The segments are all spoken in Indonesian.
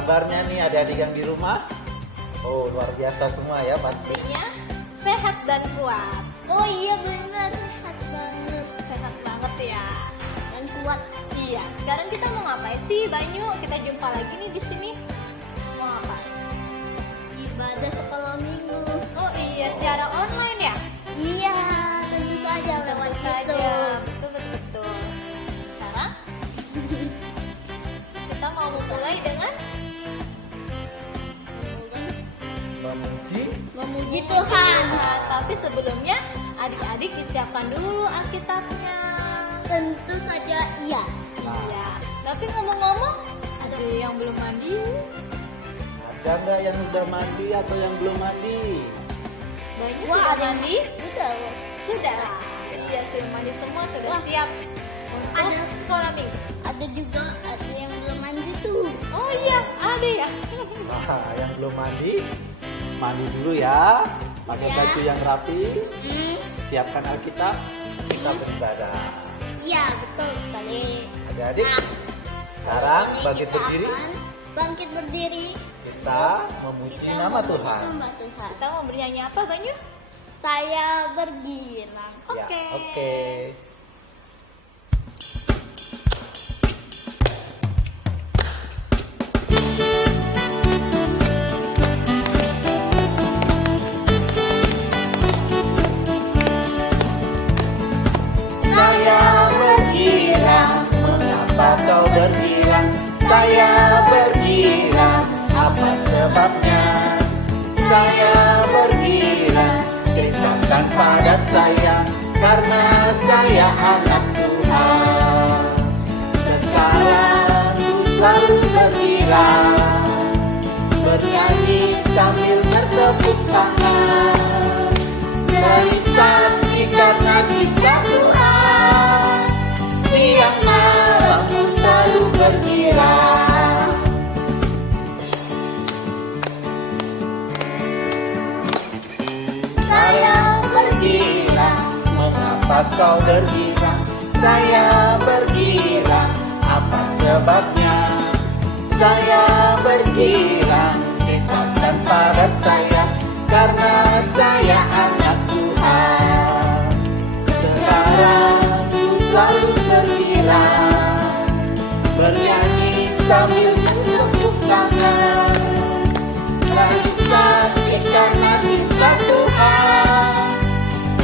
kabarnya nih adik-adik yang di rumah? Oh, luar biasa semua ya pasti. Pastinya sehat dan kuat. Oh iya benar, sehat banget. Sehat banget ya. Dan kuat. Iya. Sekarang kita mau ngapain sih, Banyu? Kita jumpa lagi nih di sini. Mau ngapain? Ibadah sekolah minggu. Oh iya, secara online ya? Iya, tentu saja Tentu lewat saja. itu. Betul. Sekarang kita mau memulai dengan Memuji Tuhan. Nah, tapi sebelumnya adik-adik disiapkan dulu Alkitabnya. Tentu saja iya. Iya. Tapi ngomong-ngomong, ada yang belum mandi? Ada nggak yang udah mandi atau yang belum mandi? Banyak Wah, sudah ada yang mandi? Sudah. Sudah. Iya, sudah mandi semua, sudah Wah. siap untuk Ada. sekolah minggu. Ada juga ada yang belum mandi tuh. Oh iya, ada ya. Nah, yang belum mandi, mandi dulu ya. Pakai Ya. baju yang rapi, Hmm, siapkan Alkitab, kita beribadah. iya betul sekali. Adik-adik, Nah, sekarang ini bangkit kita berdiri, akan bangkit berdiri. kita memuji Kita nama memuji Tuhan. nama Tuhan. Kita mau bernyanyi apa, Banyu? Saya bergilang. Ya, Oke. oke. Saya bergirang, mengapa kau bergirang? Saya bergirang, apa sebabnya? Saya bergirang, ceritakan pada saya, karena saya anak Tuhan. Sekarang ku selalu bergirang, bernyanyi sambil bertepuk tangan, beri saksi karena cinta Tuhan. Siang malam ku selalu bergirang. Saya bergirang, mengapa kau bergirang? Saya bergirang, apa sebabnya? Saya bergirang, ceritakan pada saya, karena saya anak Tuhan. Sekarang ku selalu bergirang, bernyanyi sambil bertepuk tangan, beri saksi karena cinta Tuhan.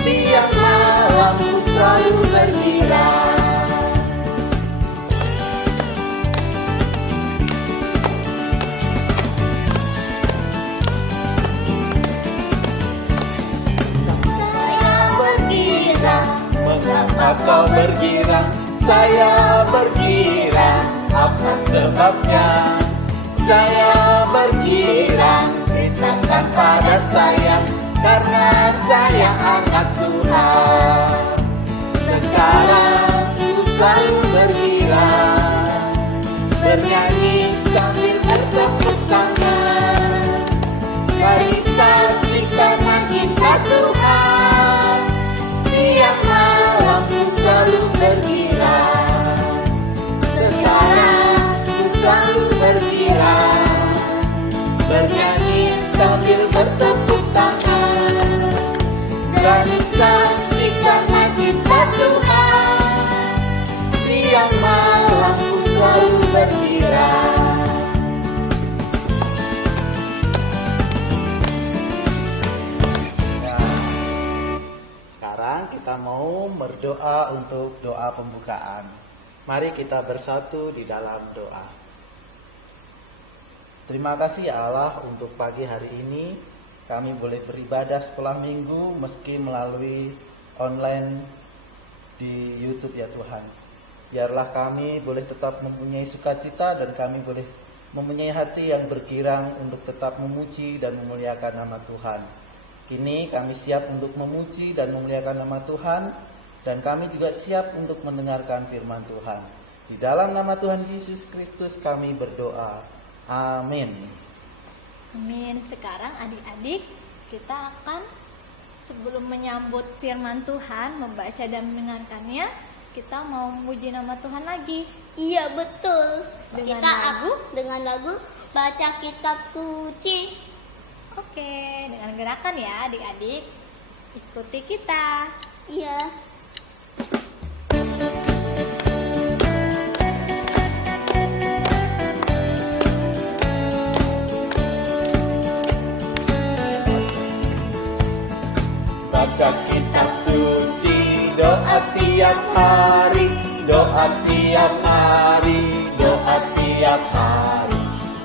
Siang malam ku selalu bergirang. Saya bergirang, mengapa kau bergirang? Saya bergirang, apa sebabnya? Saya bergirang, ceritakan pada saya, karena saya anak Tuhan. Sekarang ku selalu bergirang, bernyanyi sambil bertepuk tangan, beri saksi karena cinta Tuhan. Siang malam ku selalu bergirang, sekarang ku selalu bergirang, bernyanyi sambil bertepuk tangan, beri saksi karena cinta Tuhan. Siang malam ku selalu bergirang. Sekarang kita mau berdoa untuk doa pembukaan. Mari kita bersatu di dalam doa. Terima kasih ya Allah untuk pagi hari ini kami boleh beribadah sekolah minggu meski melalui online di YouTube ya Tuhan. Biarlah kami boleh tetap mempunyai sukacita dan kami boleh mempunyai hati yang bergirang untuk tetap memuji dan memuliakan nama Tuhan. Kini kami siap untuk memuji dan memuliakan nama Tuhan, dan kami juga siap untuk mendengarkan firman Tuhan. Di dalam nama Tuhan Yesus Kristus kami berdoa. Amin. Amin. Sekarang adik-adik kita akan sebelum menyambut firman Tuhan, membaca dan mendengarkannya, kita mau memuji nama Tuhan lagi. Iya betul. Dengan Kita lagu? dengan lagu baca kitab suci. Oke, dengan gerakan ya adik-adik. Ikuti kita. Iya. Baca kitab suci, doa tiap hari, doa tiap hari, doa tiap hari.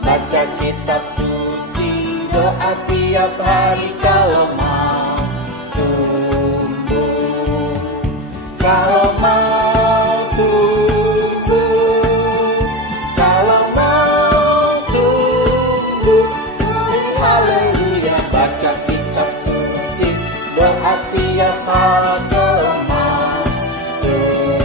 Baca kitab suci, doa tiap hari kalau mau tumbuh. Kalau mau tumbuh, kalau mau tumbuh, haleluya. Baca kitab suci, doa tiap hari kalau mau tumbuh.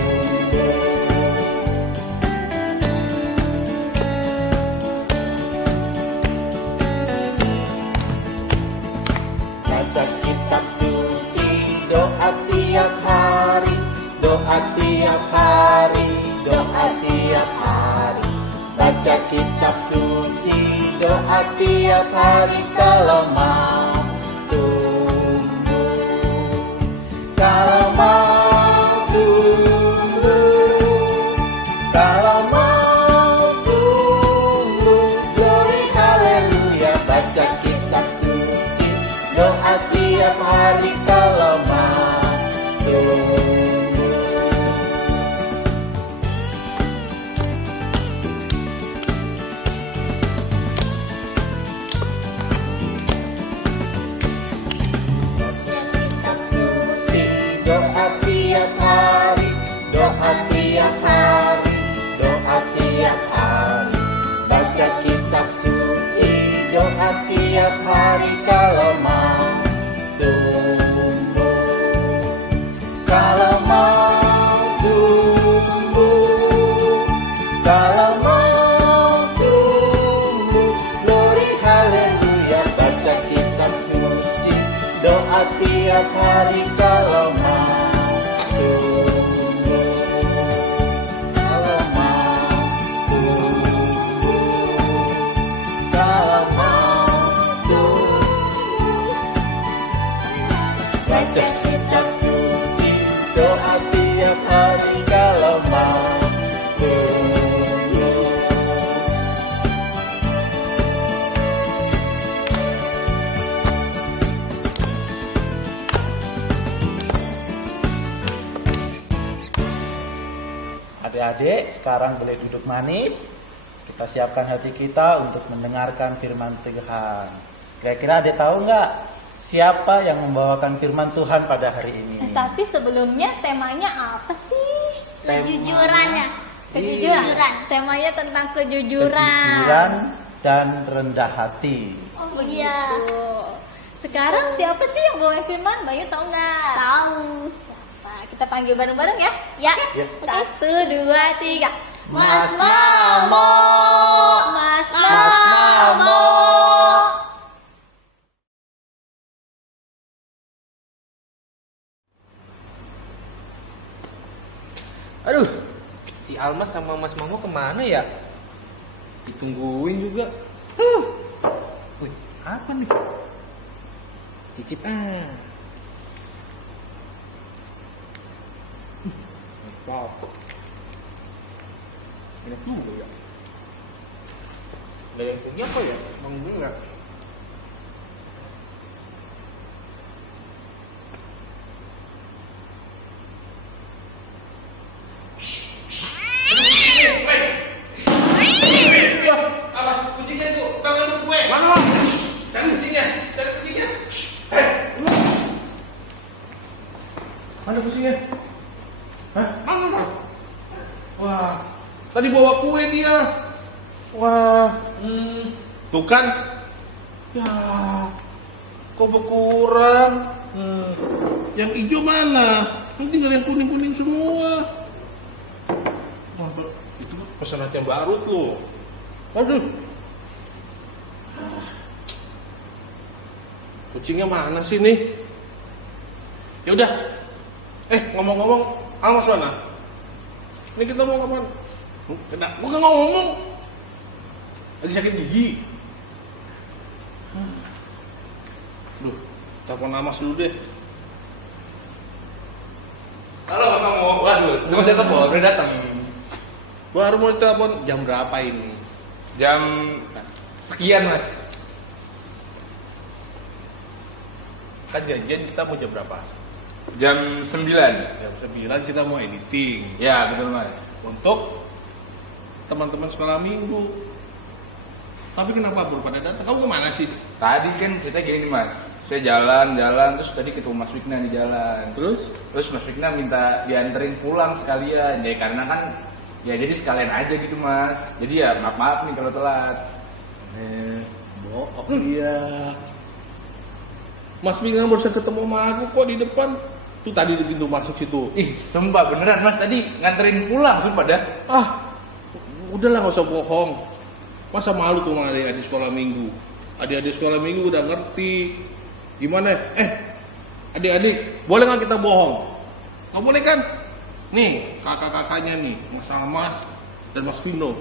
Baca kitab suci, doa tiap hari, doa tiap hari, doa tiap hari. Baca kitab suci, doa tiap hari kalau mau tumbuh. Kalau mau tumbuh, kalau mau tumbuh, glory haleluya. Baca kitab suci, doa tiap hari kalau mau tumbuh. Kitab suci. Doa tiap hari, doa tiap hari, doa tiap hari. Baca kitab suci, doa tiap hari kalau mau tumbuh. Kalau mau tumbuh, kalau mau tumbuh, glory haleluya. Baca kitab suci, doa tiap hari kalau mau tumbuh. Kalau mau tumbuh, kalau mau tumbuh. Baca kitab suci, doa tiap hari kalau mau tumbuh. Adik-adik, sekarang boleh duduk manis. Kita siapkan hati kita untuk mendengarkan firman Tuhan. Kira-kira adik tahu nggak siapa yang membawakan firman Tuhan pada hari ini? Tapi sebelumnya temanya apa sih? Kejujurannya. Kejujuran. Temanya tentang kejujuran. Kejujuran dan rendah hati. Oh Iya. begitu. Sekarang siapa sih yang bawain firman? Bayu tahu nggak? Tahu. Siapa? Kita panggil bareng-bareng ya. Ya. Ya. Satu, dua, tiga. Mas Mamo. Mas Mas Mamo. Mamo. Aduh, si Almas sama Mas Mamo kemana ya? Ditungguin juga. Wih, apa nih? Cicip ah. Apa? Enak juga ya. Gak ada yang punya apa ya? Bang gue nggak. Awas kucingnya tuh, tangan gue. Mana? Cari kucingnya, cari kucingnya. Mana kucingnya? Hah? Mana? Wah, tadi bawa kue dia. Wah, tuh kan? Ya, kok berkurang? Yang hijau mana? Yang tinggal yang kuning-kuning semua. Wah, itu pesanan yang baru tuh. Aduh. Kucingnya mana sih nih? Ya udah. Ngomong-ngomong, Almas mana? Ini kita mau kapan? Gua nggak ngomong. Lagi sakit gigi. Duh, telepon Amas dulu deh. Halo kamu, waduh, cuma saya telepon, udah datang. Baru mau telepon jam berapa ini? Jam sekian mas. Kan janjian kita mau jam berapa? Jam 9. Jam 9 kita mau editing. Ya betul mas. Untuk teman-teman sekolah minggu. Tapi kenapa belum pada datang? Kamu kemana sih? Tadi kan cerita gini nih mas. Saya jalan terus tadi ketemu Mas Wikna di jalan. Terus Mas Wikna minta dianterin pulang sekalian. Ya karena kan ya jadi sekalian aja gitu mas. Jadi ya maaf nih kalau telat. bohong iya. Mas Bingang barusan ketemu sama aku kok di depan. Tuh tadi di pintu masuk situ. Ih sumpah beneran mas tadi nganterin pulang sumpah dah. Udahlah gak usah bohong. Masa malu tuh sama adik-adik sekolah minggu. Adik-adik sekolah minggu udah ngerti. Gimana? Adik-adik, boleh gak kita bohong? Gak boleh kan? Nih, kakak-kakaknya nih, Mas Almas dan Mas Vino.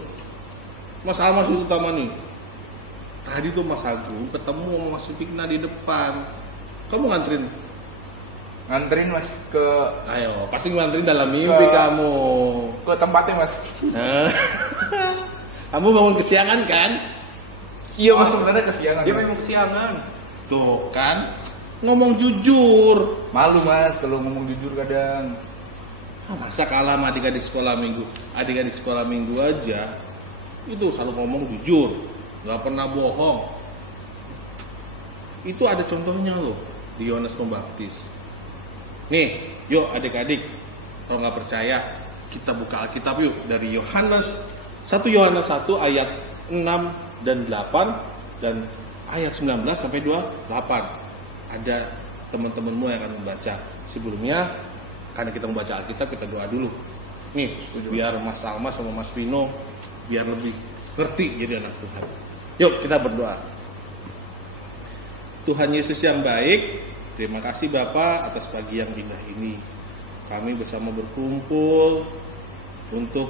Mas Almas itu utama nih. Tadi tuh Mas Agung ketemu sama Mas Fikna di depan. Kamu nganterin? Nganterin mas ke Ayo, pasti nganterin dalam mimpi kamu. tempatnya mas. Kamu bangun kesiangan kan? Iya mas sebenarnya kesiangan. Dia Mas. memang kesiangan. Tuh kan, ngomong jujur. Malu mas kalau ngomong jujur kadang. Masa kalah sama adik-adik sekolah minggu? Adik-adik sekolah minggu aja itu selalu ngomong jujur, nggak pernah bohong. Itu ada contohnya loh di Yohanes Pembaptis. Nih, yuk adik-adik, kalau nggak percaya kita buka Alkitab yuk dari Yohanes 1 Yohanes 1 ayat 6 dan 8 dan ayat 19 sampai 28. Ada teman-temanmu yang akan membaca. Sebelumnya karena kita membaca Alkitab, kita doa dulu. Nih, biar Mas Almas sama Mas Vino biar lebih ngerti jadi anak Tuhan. Yuk kita berdoa. Tuhan Yesus yang baik, terima kasih Bapa atas pagi yang indah ini. Kami bersama berkumpul untuk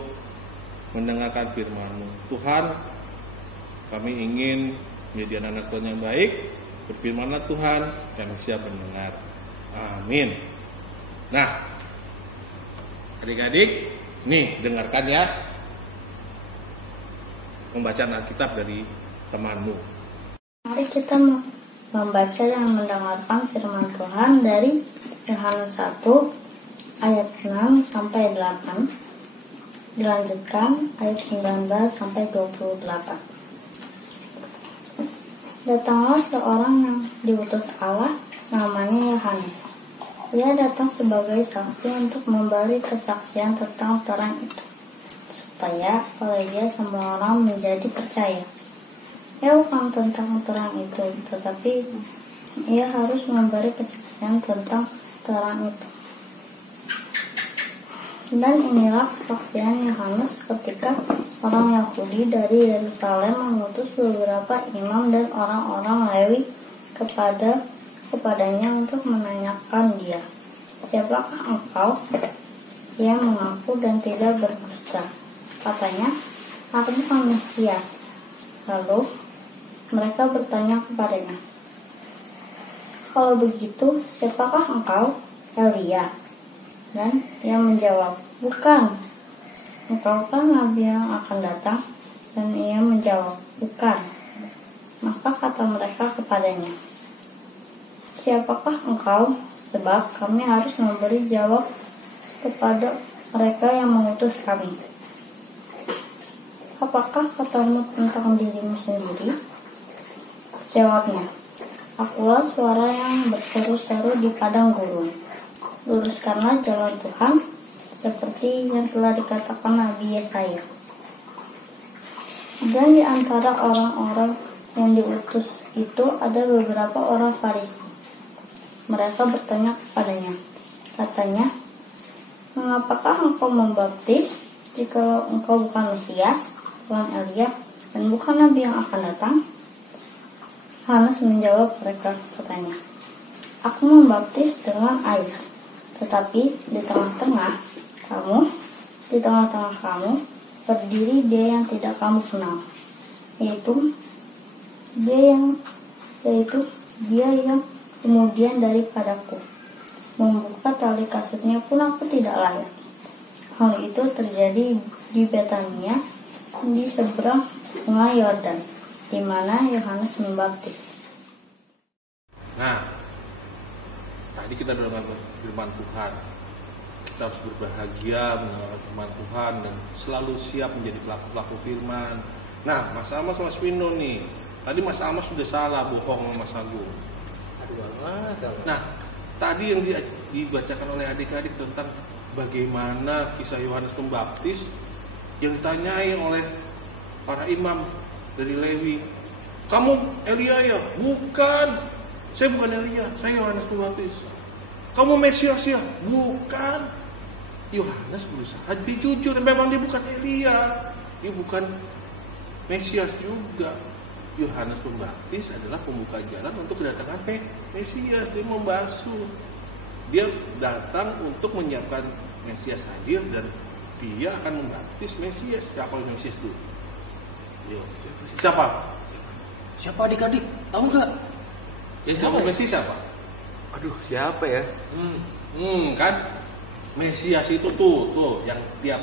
mendengarkan firman-Mu. Tuhan, kami ingin menjadi anak-anak Tuhan yang baik. Berfirman-Lah Tuhan, kami siap mendengar. Amin. Nah, adik-adik, nih dengarkan ya pembacaan Alkitab dari temanmu. Mari kita membaca dan mendengarkan firman Tuhan dari Yohanes 1 ayat 6 sampai 8. Dilanjutkan ayat 19 sampai 28. Datanglah seorang yang diutus Allah, namanya Yohanes. Ia datang sebagai saksi untuk memberi kesaksian tentang terang itu, supaya oleh dia semua orang menjadi percaya. Ia bukan tentang terang itu, tetapi ia harus memberi kesaksian tentang terang itu. Dan inilah kesaksian Yohanes ketika orang Yahudi dari Yerusalem mengutus beberapa imam dan orang-orang Lewi kepadanya untuk menanyakan dia, "Siapakah engkau?" Ia mengaku dan tidak berdusta. Katanya, "Aku bukan Mesias." Lalu mereka bertanya kepadanya, "Kalau begitu, siapakah engkau?" "Elia." Dan ia menjawab, "Bukan." "Engkau kan Nabi yang akan datang?" Dan ia menjawab, "Bukan." Maka kata mereka kepadanya, "Siapakah engkau? Sebab kami harus memberi jawab kepada mereka yang mengutus kami. Apakah katamu tentang dirimu sendiri?" Jawabnya, "Akulah suara yang berseru-seru di padang gurun. Luruskanlah jalan Tuhan, seperti yang telah dikatakan Nabi Yesaya." Dan di antara orang-orang yang diutus itu ada beberapa orang Farisi. Mereka bertanya kepadanya, katanya, "Mengapakah engkau membaptis jika engkau bukan Mesias, bukan Elia, dan bukan Nabi yang akan datang?" Yohanes menjawab mereka, katanya, "Aku membaptis dengan air, tetapi di tengah-tengah kamu berdiri Dia yang tidak kamu kenal. yaitu dia yang kemudian daripadaku. Membuka tali kasutnya pun aku tidak layak. Hal itu terjadi di Betania, di seberang sungai Yordan, di mana Yohanes membaptis. Nah, tadi kita dengar firman Tuhan. Kita harus berbahagia mendengar firman Tuhan dan selalu siap menjadi pelaku-pelaku firman. Nah, Mas Almas, Mas Pino nih. Tadi Mas Almas sudah salah bohong sama Mas Agung. Nah, tadi yang dibacakan oleh adik-adik tentang bagaimana kisah Yohanes Pembaptis yang ditanyai oleh para imam dari Lewi. Kamu Elia ya? Bukan. Saya bukan Elia, saya Yohanes Pembaptis. Kamu Mesias ya? Bukan. Yohanes berusaha jujur, memang dia bukan Elia, dia bukan Mesias juga. Yohanes Pembaptis adalah pembuka jalan untuk kedatangan Mesias. Dia membasuh. Dia datang untuk menyiapkan Mesias hadir dan dia akan membaptis Mesias. Siapa Mesias itu? Siapa? Siapa adik-adik? Tahu nggak? Siapa Mesias siapa? Aduh, siapa ya? Kan Mesias itu tuh yang tiap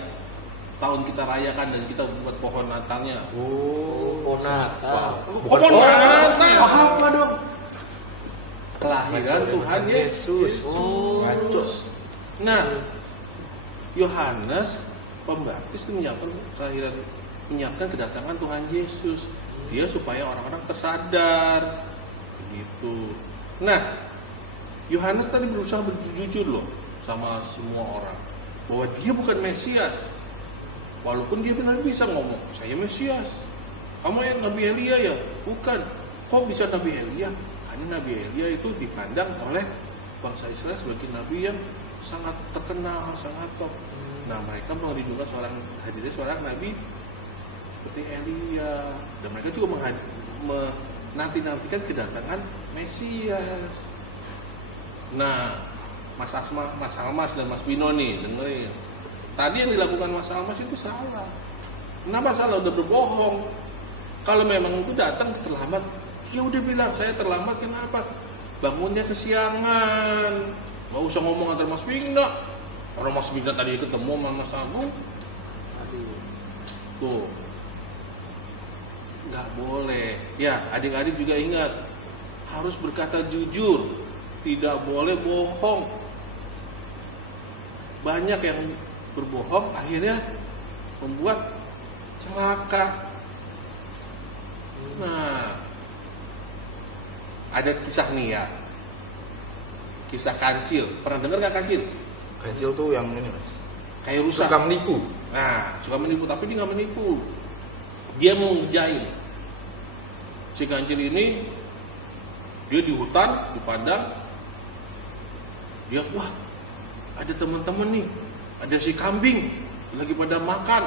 tahun kita rayakan dan kita buat pohon Natalnya. Oh, Natal. Pohon Natal. Apa dong? Kelahiran Tuhan Yesus. Ngacus. Nah, Yohanes Pembaptis menyiapkan kedatangan Tuhan Yesus. Dia supaya orang-orang tersadar. Begitu. Nah, Yohanes tadi berusaha berjujur loh sama semua orang bahwa dia bukan Mesias. Walaupun dia benar bisa ngomong, saya Mesias. Kamu yang Nabi Elia ya? Bukan. Kok bisa Nabi Elia? Karena Nabi Elia itu dipandang oleh bangsa Israel sebagai Nabi yang sangat terkenal, sangat top. Nah, mereka merindukan seorang Nabi seperti Elia. Dan mereka juga menanti-nantikan kedatangan Mesias. Nah, Mas Almas dan Mas Bino nih, dengerin. Tadi yang dilakukan Mas Almas itu salah. Kenapa salah? Udah berbohong. Kalau memang itu datang terlambat, ya udah bilang saya terlambat. Kenapa? Bangunnya kesiangan. Gak usah ngomong antar Mas Bino. Orang Mas Bino tadi ketemu sama Mas Agung. Aduh. Tuh. Gak boleh. Ya, adik-adik juga ingat, harus berkata jujur. Tidak boleh bohong. Banyak yang berbohong akhirnya membuat celaka. Nah, ada kisah nih ya, kisah kancil. Pernah dengar nggak kancil? Kancil tuh yang ini mas, kayak rusak. suka menipu. Nah, suka menipu, tapi dia nggak menipu. Dia mau ngerjain. Si kancil ini dia di hutan, di padang. Dia wah, ada teman-teman nih. Ada si kambing lagi pada makan.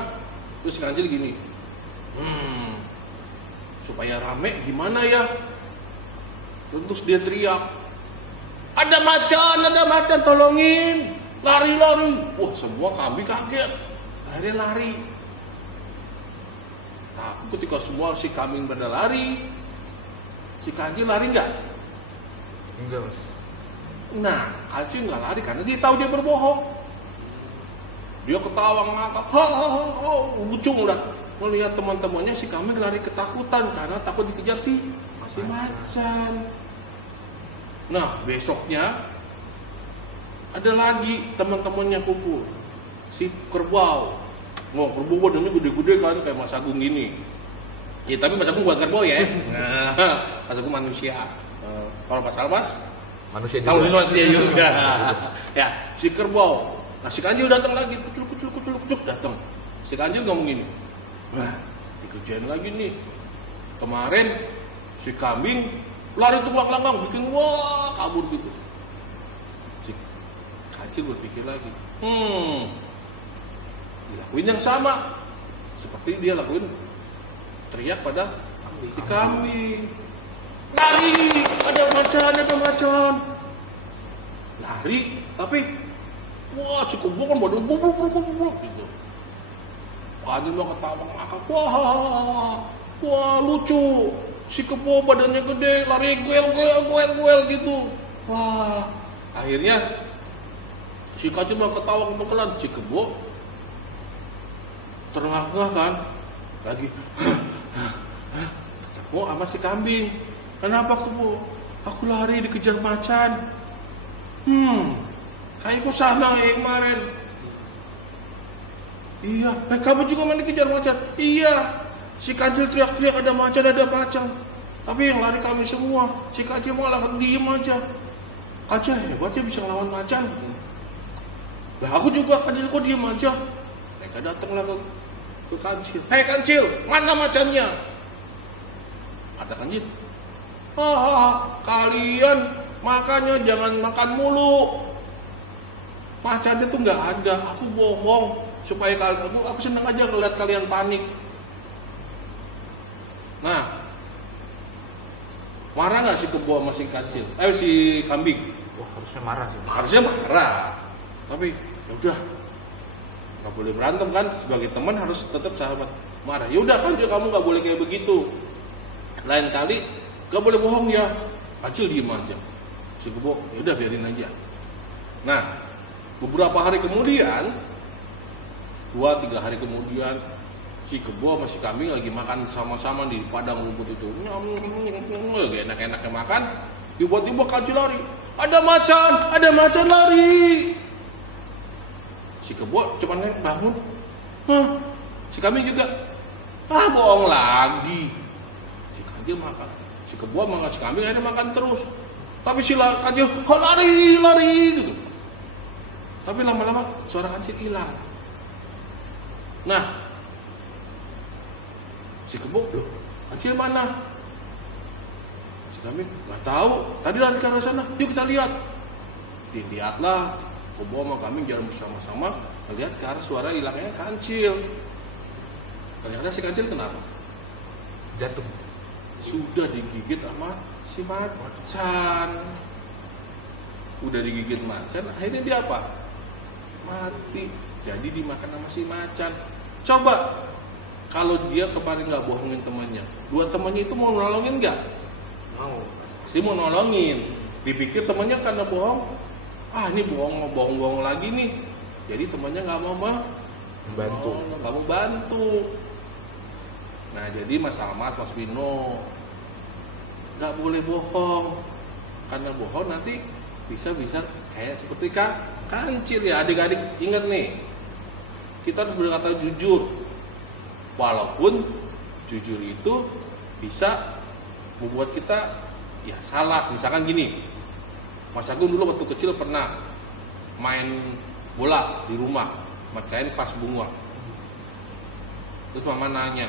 Terus kancil gini, supaya rame gimana ya? Terus dia teriak, ada macan, tolongin, lari. Wah, semua kambing kaget, akhirnya lari. Nah, ketika semua si kambing pada lari, si kancil lari nggak? Enggak mas. Nah, kancil nggak lari karena dia tahu dia berbohong. Dia ketawa ngakak, ujung udah melihat teman-temannya si kambing lari ketakutan karena takut dikejar si macan. Nah, besoknya ada lagi teman-temannya kumpul, si kerbau. Kerbau badannya gede-gede kan kayak Mas Agung gini. Ya tapi Mas Agung bukan kerbau ya. Nah, Mas Agung manusia. Kalau Mas Almas Manusia juga. Ya, si kerbau. Nah, si kancil datang lagi, kucuk datang. Si kancil ngomong gini, wah, dikerjain lagi nih. Kemarin si kambing lari ke belakang, bikin wah kabur gitu. Si kancil berpikir lagi, dilakuin yang sama seperti dia lakuin teriak pada si kambing. Lari, ada macan. Lari, tapi wah, si kerbau kan badan bubuk gitu. Kancil mau ketawa ngakak, wah, Wah lucu, si Kebo badannya gede, lari guel gitu. Wah, akhirnya si Kancil mah ketawa kebekelan. Si Kebo terengah-engah kan, lagi Kebo sama si kambing. Kenapa Kebo? Aku lari dikejar macan. Kayakku sama kayak kemarin. Iya, kamu juga main dikejar macan? Iya. Si Kancil teriak-teriak ada macan. Tapi yang lari kami semua. Si Kancil malah diem aja. Kancil hebat ya bisa ngelawan macan. Lah aku juga, Kancil kok diem aja. Mereka datanglah ke Kancil. Hei Kancil, mana macannya? Ada Kancil. Kalian makannya jangan makan mulu. Macannya tuh nggak ada. Aku bohong supaya aku senang aja ngeliat kalian panik. Nah, marah nggak si Kebo sama si Kancil? Si kambing? Wah, harusnya marah sih. Harusnya marah. Tapi ya udah, nggak boleh berantem kan? Sebagai teman harus tetap sahabat. Marah. Ya udah Kancil, kamu nggak boleh kayak begitu. Lain kali nggak boleh bohong ya. Kancil diem aja. Si Kebo, ya udah biarin aja. Nah, beberapa hari kemudian, 2-3 hari kemudian, si Kebo sama si kambing lagi makan sama-sama di padang rumput itu. Lagi enak-enaknya makan. Tiba-tiba Kancil lari. Ada macan lari. Si Kebo cuma bangun. Si kambing juga. Bohong lagi. Si Kancil makan. Si Kebo sama si kambing akhirnya makan terus. Tapi si Kancil lari gitu. Tapi lama-lama suara Kancil hilang. Nah, si Kebo, loh, Kancil mana? Si kambing, nggak tahu. Tadi lari ke arah sana. Yuk kita lihat. Dilihatlah, Kebo sama kambing jalan bersama-sama. Melihat ke arah suara hilangnya Kancil. Ternyata si Kancil kenapa? Jatuh. Sudah digigit sama si macan. Udah digigit macan, akhirnya dia apa? Mati. Jadi dimakan sama si macan. Coba kalau dia kemarin nggak bohongin temannya, 2 temannya itu mau nolongin nggak? Mau. Pasti mau nolongin. Dipikir temannya karena bohong, ini bohong lagi nih. Jadi temannya nggak mau Membantu. nggak mau bantu. Nah jadi Mas Vino nggak boleh bohong, karena bohong nanti bisa kayak seperti Kancil ya. Adik-adik ingat nih, kita harus berkata jujur. Walaupun jujur itu bisa membuat kita ya salah. Misalkan gini, Mas Agung dulu waktu kecil pernah main bola di rumah, mecahin vas bunga. Terus mama nanya,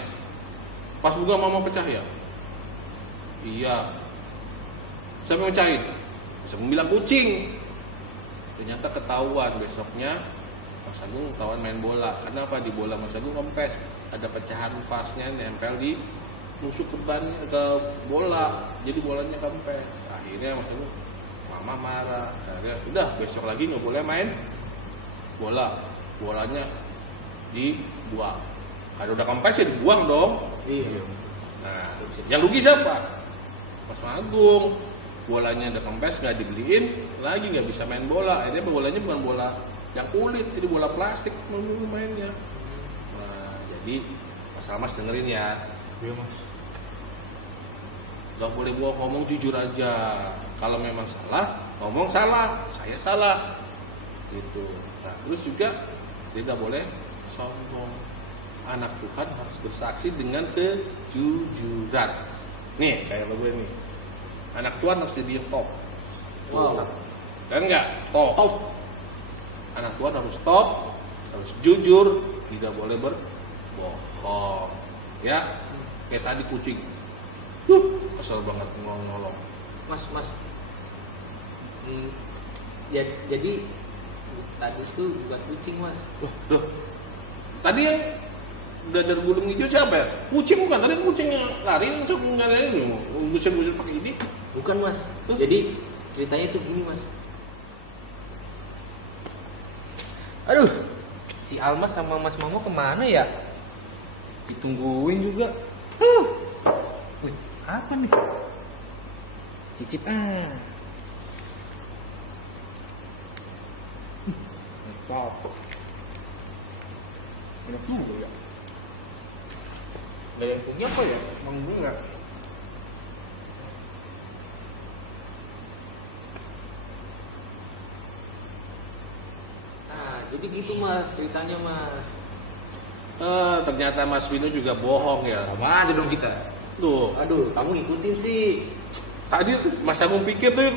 vas bunga mama pecah ya? Iya. Siapa yang mecahin? Saya bilang kucing. Ternyata ketahuan besoknya Mas Agung ketahuan main bola. Kenapa? Di bola Mas Agung kempes, ada pecahan vasnya nempel di nusuk ke bola, jadi bolanya kempes. Akhirnya Mas Agung, mama marah. Akhirnya udah besok lagi nggak boleh main bolanya dibuang. Kalau udah kempes ya dibuang dong. Iya. Nah, yang rugi siapa? Mas Agung. Bolanya udah kempes, nggak dibeliin, lagi nggak bisa main bola. Akhirnya bolanya bukan bola yang kulit, jadi bola plastik mainnya. Nah, jadi Mas Almas dengerin ya. Iya Mas. Gak boleh ngomong jujur aja. Kalau memang salah, ngomong salah. Saya salah. Gitu. Nah, terus juga tidak boleh sombong. Anak Tuhan harus bersaksi dengan kejujuran. Nih, kayak gue nih. Anak Tuhan harus jadi yang top. Wow. Kan enggak? Top. Anak Tuhan harus top, harus jujur, tidak boleh berbohong. Ya, kayak tadi kucing. Kesel banget ngolong-ngolong. Mas. Ya, jadi tadi itu bukan kucing, Mas. Loh. Tadi yang dadar gulung hijau siapa ya? Kucing bukan, tadi kucing yang lari langsung ngalahin ngusir-ngusir pakai ini. Bukan, Mas. Jadi ceritanya itu gini, Mas. Aduh, si Almas sama Mas Mamo kemana ya? Ditungguin juga. apa nih? Cicip Apa? Enak juga ya. Gak ada yang punya apa ya? Emang bunga. Nah, jadi gitu Mas ceritanya Mas. Ternyata Mas Vino juga bohong ya. Sama aja dong kita. Tuh, Aduh, kamu ngikutin sih. tadi Mas Agung pikir tuh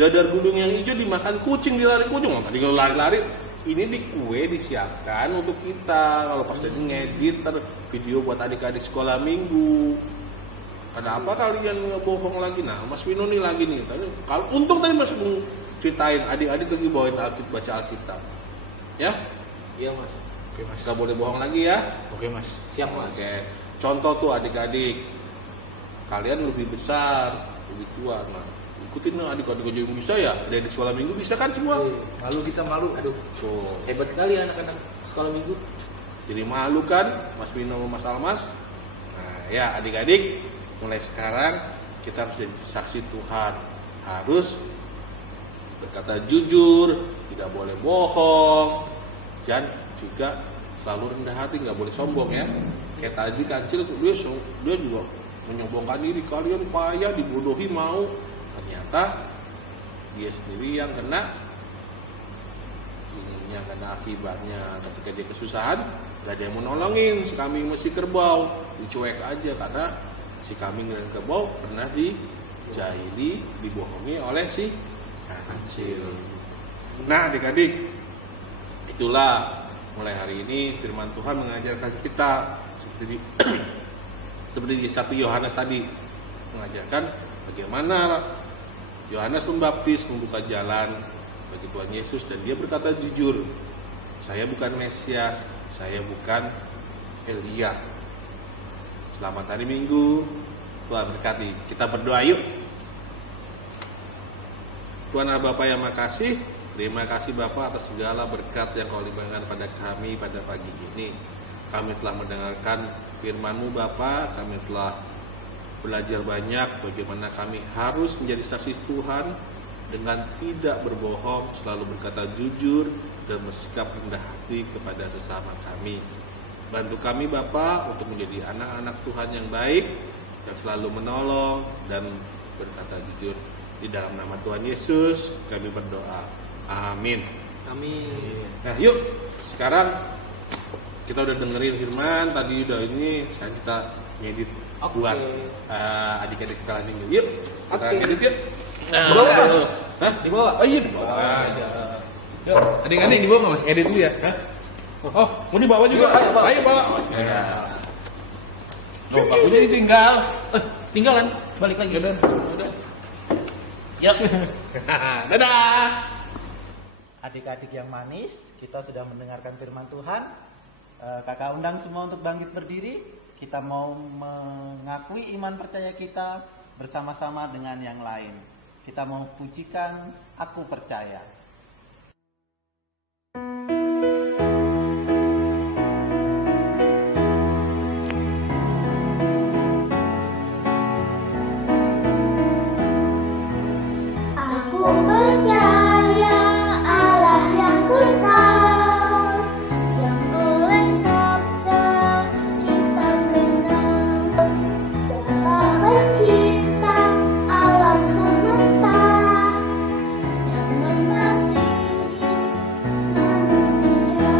dadar gulung yang hijau dimakan kucing, dilari kucing. Tadi kalau lari-lari, ini di kue disiapkan untuk kita. Kalau pas lagi ngedit video buat adik-adik sekolah minggu. Kenapa kalian ngebohong lagi? Nah, Mas Vino nih lagi nih. Kalau untung tadi Mas Agung ceritain adik-adik lagi bawain Alkitab, baca Alkitab. Ya? Iya Mas. Oke Mas. Gak boleh bohong lagi ya. Oke Mas. Siap Mas. Oke. Contoh tuh adik-adik, kalian lebih besar, lebih tua. Nah, ikutin dong adik-adik aja yang bisa ya. Adik sekolah minggu bisa kan semua? Malu kita malu. Aduh, Tuh. hebat sekali anak-anak sekolah minggu. Jadi malu kan, Mas Vino sama Mas Almas? Nah, ya adik-adik, mulai sekarang kita harus jadi saksi Tuhan. Harus berkata jujur, tidak boleh bohong, dan juga selalu rendah hati, nggak boleh sombong ya. Kayak tadi Kancil dia juga menyombongkan diri, kalian payah dibodohi mau. Ternyata dia sendiri yang kena ininya, kena akibatnya. Ketika dia kesusahan, gak ada yang menolongin. Si kambing mesti kerbau dicuek aja karena si kambing dan kerbau pernah dijaili, dibohongi oleh si Kancil. Nah adik-adik, itulah mulai hari ini firman Tuhan mengajarkan kita seperti di 1 Yohanes tadi, mengajarkan bagaimana Yohanes Pembaptis membuka jalan bagi Tuhan Yesus, dan dia berkata jujur, saya bukan Mesias, saya bukan Elia. Selamat hari Minggu, Tuhan berkati. Kita berdoa yuk. Tuhan Allah Bapa yang makasih, terima kasih Bapa atas segala berkat yang Kau limpahkan pada kami pada pagi ini. Kami telah mendengarkan firman-Mu Bapa, kami telah belajar banyak bagaimana kami harus menjadi saksi Tuhan dengan tidak berbohong, selalu berkata jujur dan bersikap rendah hati kepada sesama kami. Bantu kami Bapa untuk menjadi anak-anak Tuhan yang baik, yang selalu menolong dan berkata jujur. Di dalam nama Tuhan Yesus kami berdoa. Amin. Amin. Nah yuk, sekarang kita udah dengerin firman, tadi udah ini, sekarang kita ngedit buat adik-adik sekolah minggu. Yuk, kita ngedit yuk. Di bawah Mas. Hah? Di bawah. Oh iya, di bawah. Yuk, adik-adik Di bawah Mas. edit dulu ya. Hah? Oh, mau dibawa juga? Ayo bawa. Loh, pakunya ditinggal. Tinggalan, balik lagi. Udah. Yuk. Dadah. Adik-adik yang manis, kita sudah mendengarkan firman Tuhan. Kakak undang semua untuk bangkit berdiri. Kita mau mengakui iman percaya kita bersama-sama dengan yang lain. Kita mau pujikan Aku Percaya. Aku percaya Allah yang kekal, yang oleh sabda kita kenal, dalam mencipta alam semesta, yang mengasihi manusia.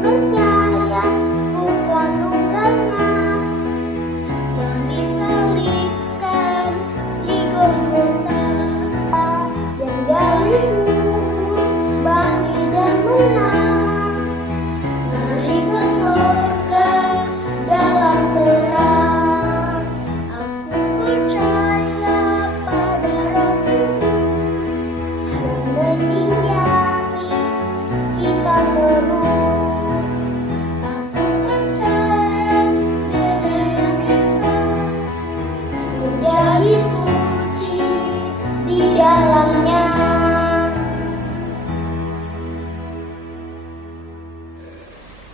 Percaya bukan tunggalnya yang diselipkan di Golgota, dan darimu bangkit dan menang, naik ke surga dalam terang. Aku percaya pada Roh Kudus yang menyinggani kita terus. Aku percaya Beda yang Kristus menjadi suci di dalamnya.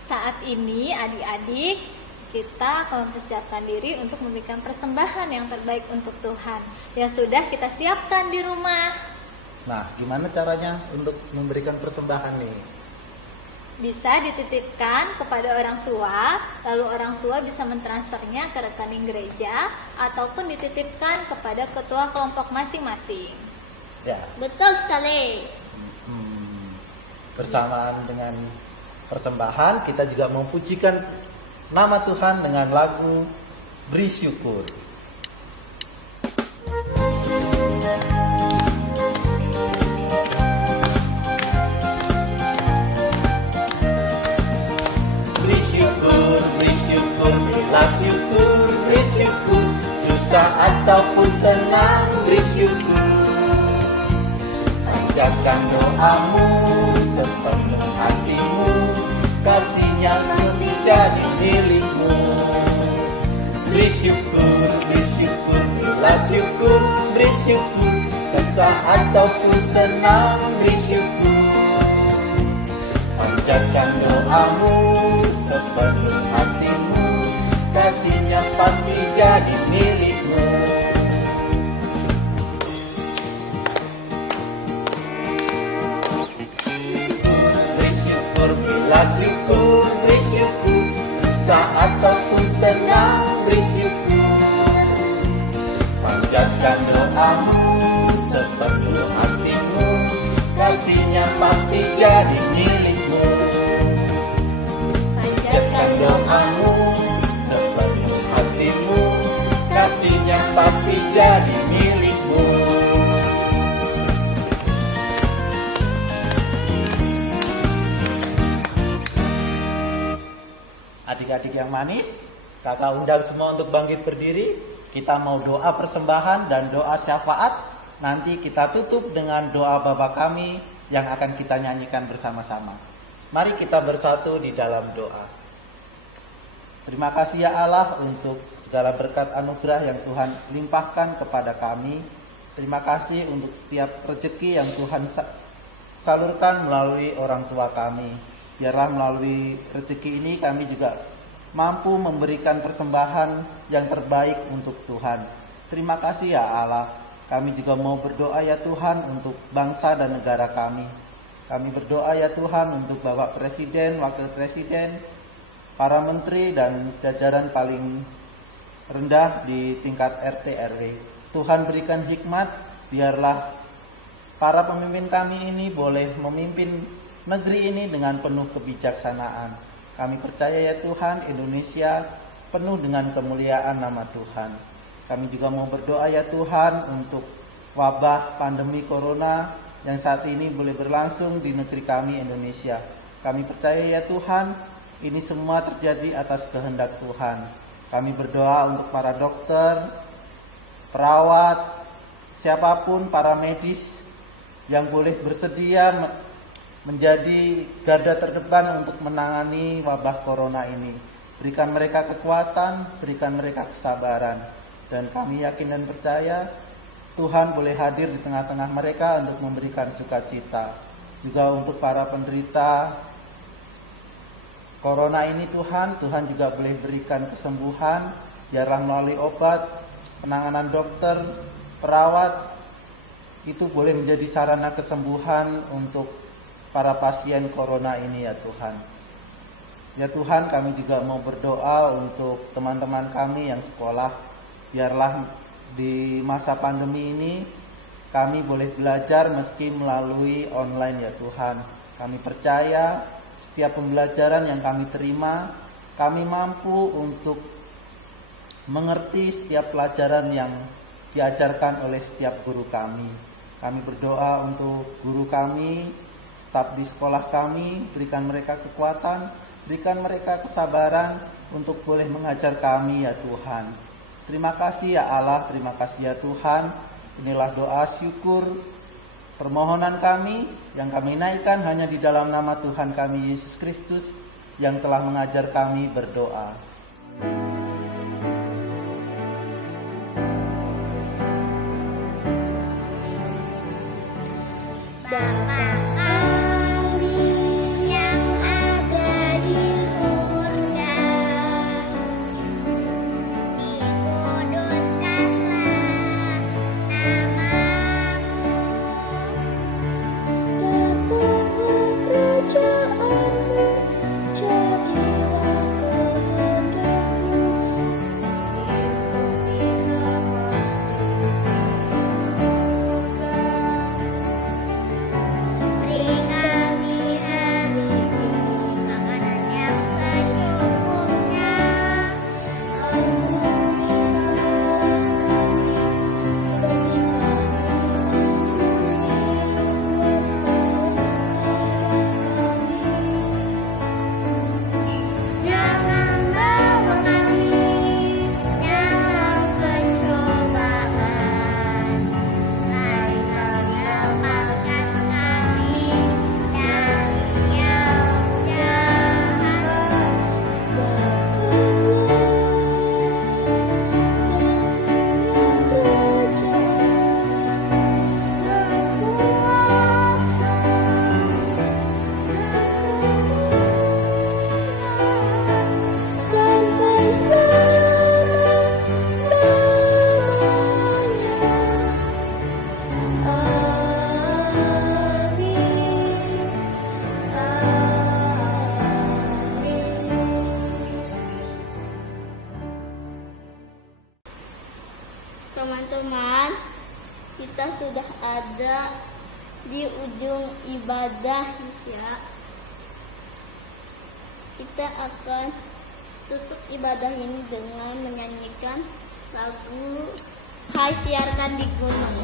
Saat ini adik-adik kita akan mempersiapkan diri untuk memberikan persembahan yang terbaik untuk Tuhan yang sudah kita siapkan di rumah. Nah, gimana caranya untuk memberikan persembahan nih? Bisa dititipkan kepada orang tua, lalu orang tua bisa mentransfernya ke rekening gereja ataupun dititipkan kepada ketua kelompok masing-masing. Ya, Betul sekali. bersamaan dengan persembahan kita juga mempujikan nama Tuhan dengan lagu Beri Syukur. Beri syukur, bila syukur, beri syukur, susah ataupun senang, beri syukur. Panjatkan doamu sepenuh hatimu, kasihnya pasti jadi milikmu. Beri syukur, bila syukur, beri syukur, susah ataupun senang, beri syukur. Panjatkan doamu sepenuh hatimu, kasihnya pasti jadi milikmu. Bila syukur, beri syukur, susah ataupun senang, beri syukur. Panjatkan doamu sepenuh hatimu, kasihnya pasti jadi milikmu. Panjatkan doamu sepenuh hatimu, kasihnya pasti jadi milikmu. Adik-adik yang manis, kakak undang semua untuk bangkit berdiri. Kita mau doa persembahan dan doa syafaat. Nanti kita tutup dengan doa Bapa kami yang akan kita nyanyikan bersama-sama. Mari kita bersatu di dalam doa. Terima kasih ya Allah untuk segala berkat anugerah yang Tuhan limpahkan kepada kami. Terima kasih untuk setiap rezeki yang Tuhan salurkan melalui orang tua kami. Biarlah melalui rezeki ini kami juga mampu memberikan persembahan yang terbaik untuk Tuhan. Terima kasih ya Allah. Kami juga mau berdoa ya Tuhan untuk bangsa dan negara kami. Kami berdoa ya Tuhan untuk Bapak Presiden, Wakil Presiden, para menteri dan jajaran paling rendah di tingkat RT RW. Tuhan berikan hikmat, biarlah para pemimpin kami ini boleh memimpin negeri ini dengan penuh kebijaksanaan. Kami percaya ya Tuhan, Indonesia penuh dengan kemuliaan nama Tuhan. Kami juga mau berdoa ya Tuhan untuk wabah pandemi corona yang saat ini boleh berlangsung di negeri kami Indonesia. Kami percaya ya Tuhan, ini semua terjadi atas kehendak Tuhan. Kami berdoa untuk para dokter, perawat, siapapun para medis yang boleh bersedia menjadi garda terdepan untuk menangani wabah corona ini. Berikan mereka kekuatan, berikan mereka kesabaran. Dan kami yakin dan percaya Tuhan boleh hadir di tengah-tengah mereka untuk memberikan sukacita. Juga untuk para penderita corona ini Tuhan juga boleh berikan kesembuhan. Biarlah melalui obat, penanganan dokter, perawat, itu boleh menjadi sarana kesembuhan untuk para pasien corona ini ya Tuhan. Ya Tuhan, kami juga mau berdoa untuk teman-teman kami yang sekolah. Biarlah di masa pandemi ini kami boleh belajar meski melalui online ya Tuhan. Kami percaya setiap pembelajaran yang kami terima, kami mampu untuk mengerti setiap pelajaran yang diajarkan oleh setiap guru kami. Kami berdoa untuk guru kami, staf di sekolah kami, berikan mereka kekuatan, berikan mereka kesabaran untuk boleh mengajar kami ya Tuhan. Terima kasih ya Allah, terima kasih ya Tuhan. Inilah doa syukur permohonan kami yang kami naikkan hanya di dalam nama Tuhan kami Yesus Kristus yang telah mengajar kami berdoa. di ujung ibadah Ya. kita akan tutup ibadah ini dengan menyanyikan lagu Hai Siarkan di Gunung.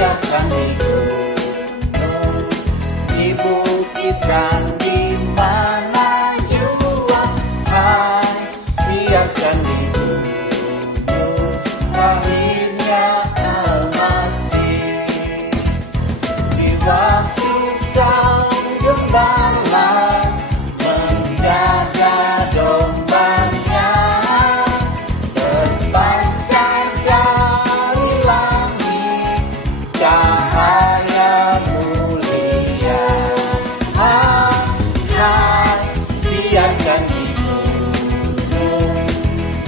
Siarkan di gunung, di bukit dan di mana jua. Hai, siarkan di gunung, lahirnya Al-Masih. Di waktu kau gembala menjaga dombanya, terpancar dari langit cahaya mulia. Hai, siarkan di gunung,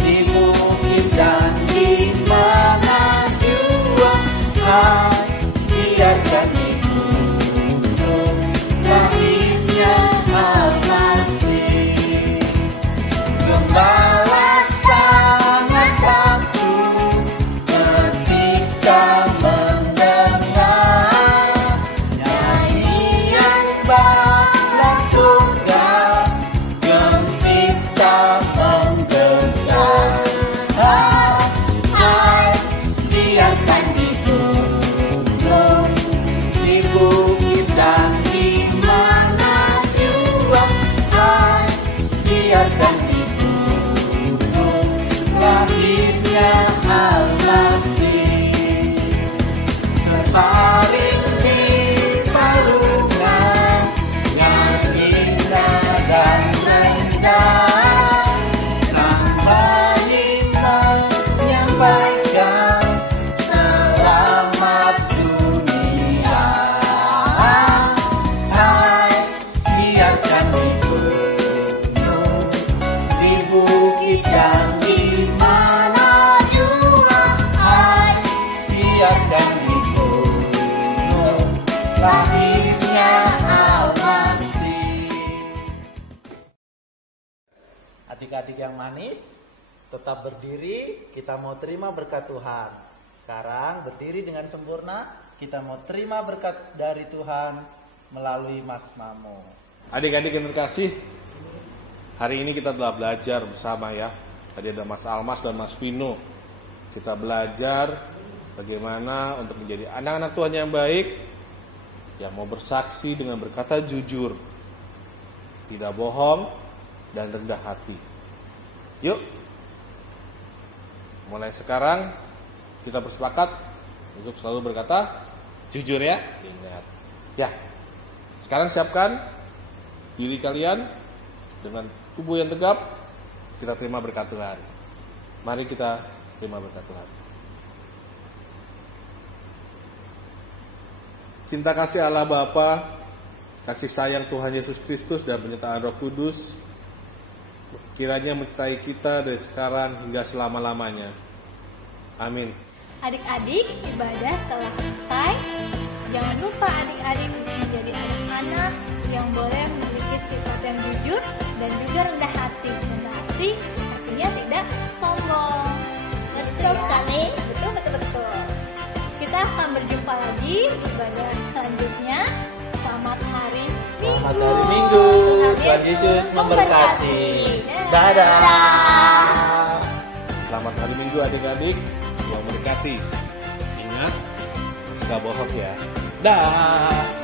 di bukit dan di mana jua. Hai, siarkan di gunung, lahirnya Al-Masih. Gembala sangat takut ketika mendengar nyanyian bala surga gembira menggelegar. Hai, siarkan di gunung, di bukit dan di mana jua. Hai, siarkan di gunung, lahirnya Al-Masih. Terbaring di palungan yang indah dan rendah, sang penyimak menyampaikan selamat dunia. Hai, siarkan di gunung, di bukit dan di mana jua. Hai, siarkan di gunung, lahirnya Al-Masih. Adik-adik yang manis, tetap berdiri, kita mau terima berkat Tuhan. Sekarang berdiri dengan sempurna, kita mau terima berkat dari Tuhan melalui Mas Mamo. Adik-adik yang terkasih, hari ini kita telah belajar bersama ya. Tadi ada Mas Almas dan Mas Pino. Kita belajar bagaimana untuk menjadi anak-anak Tuhan yang baik, yang mau bersaksi dengan berkata jujur, tidak bohong, dan rendah hati. Yuk, mulai sekarang kita bersepakat untuk selalu berkata jujur ya. Ingat. Ya, sekarang siapkan diri kalian dengan tubuh yang tegap. Kita terima berkat Tuhan. Mari kita terima berkat Tuhan. Cinta kasih Allah Bapa, kasih sayang Tuhan Yesus Kristus dan penyertaan Roh Kudus kiranya menyertai kita dari sekarang hingga selama-lamanya. Amin. Adik-adik, ibadah telah selesai. Jangan lupa adik-adik untuk menjadi anak-anak yang boleh memiliki sifat yang jujur dan juga rendah hati. Rendah hati artinya tidak sombong. Betul sekali. Betul. Kita akan berjumpa lagi di ibadah selanjutnya. Selamat hari Minggu. Selamat hari Minggu. Tuhan Yesus memberkati. Dadah. Selamat hari Minggu adik-adik. Tuhan memberkati. Ingat, suka bohong ya. Dah.